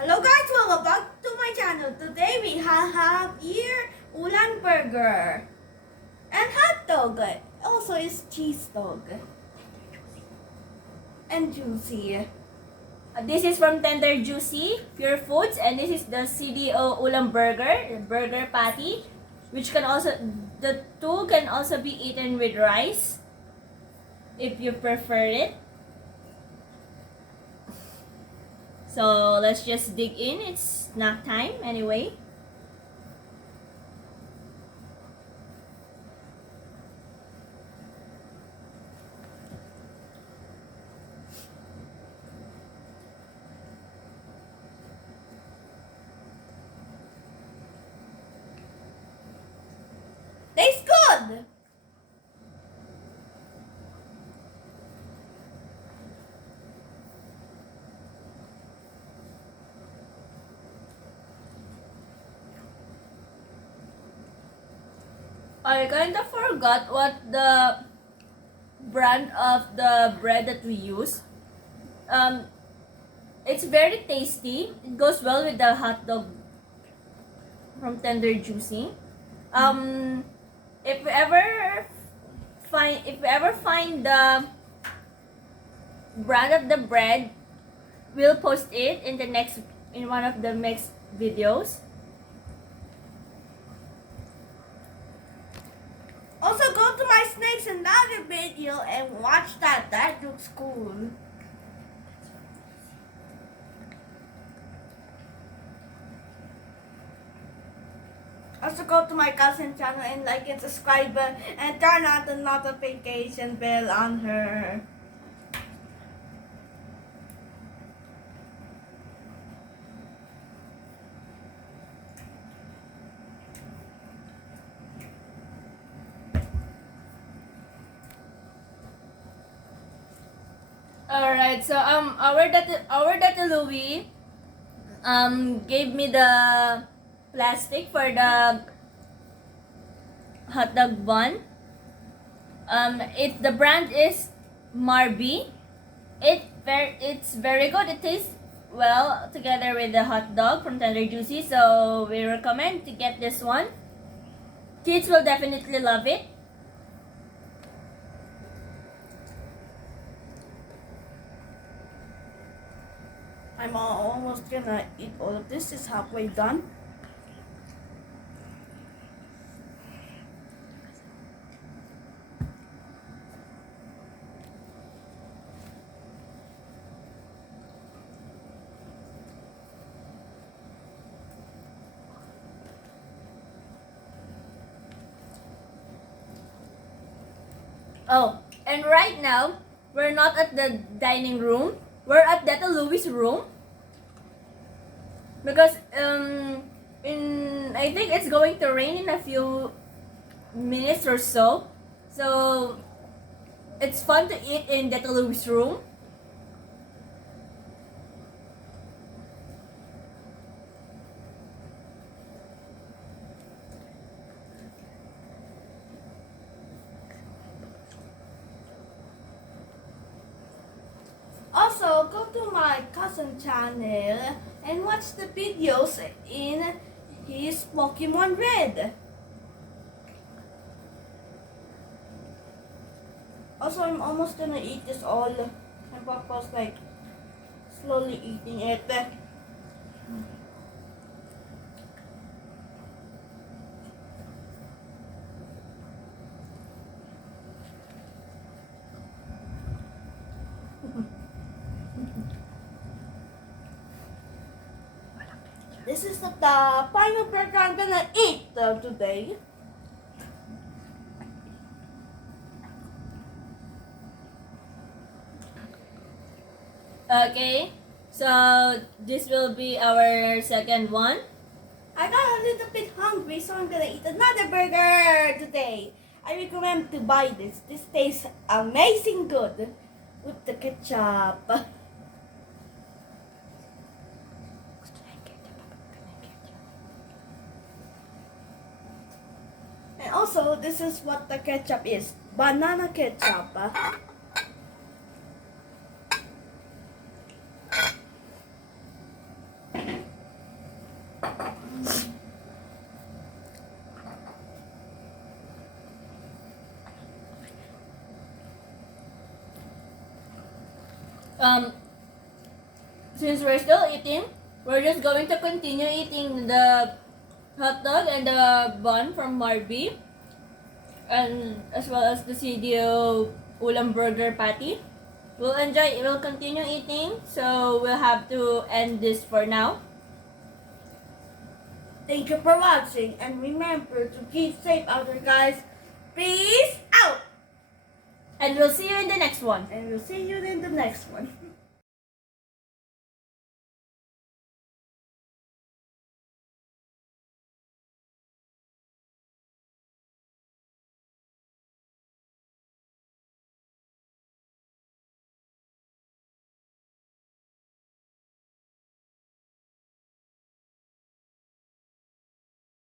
Hello guys, welcome back to my channel. Today we have here ulan burger and hot dog. Also is cheese dog and juicy. This is from Tenderjuicy, Pure Foods, and this is the CDO ulam burger, the burger patty, which can also, the two can also be eaten with rice, if you prefer it. So let's just dig in. It's snack time anyway. Tastes good. I kind of forgot what the brand of the bread that we use. It's very tasty. It goes well with the hot dog from Tenderjuicy. If we ever find the brand of the bread, we'll post it in one of the next videos. Also go to my Snakes and Dagger video and watch that. That looks cool. Also go to my cousin channel and like and subscribe and turn on the notification bell on her. Alright, so our Dati Louie gave me the plastic for the hot dog bun. The brand is Marby. It's very good. It tastes well together with the hot dog from Tenderjuicy, so we recommend to get this one. Kids will definitely love it. I'm almost gonna eat all of this. It's halfway done. Oh, and right now, we're not at the dining room. We're at Data Louie's room. Because I think it's going to rain in a few minutes or so. So it's fun to eat in Data Louie's room. Also, go to my cousin channel and watch the videos in his Pokemon Red. Also, I'm almost gonna eat this all. And Papa's like slowly eating it. This is the final burger I'm gonna eat today. Okay, so this will be our second one. I got a little bit hungry, so I'm gonna eat another burger today. I recommend to buy this. This tastes amazing good with the ketchup. And also, this is what the ketchup is. Banana ketchup. Since we're still eating, we're just going to continue eating the hot dog and the bun from Marby, and as well as the CDO ulam burger patty. We'll continue eating, so we'll have to end this for now. Thank you for watching, and remember to keep safe out there, guys. Peace out! And we'll see you in the next one. And we'll see you in the next one.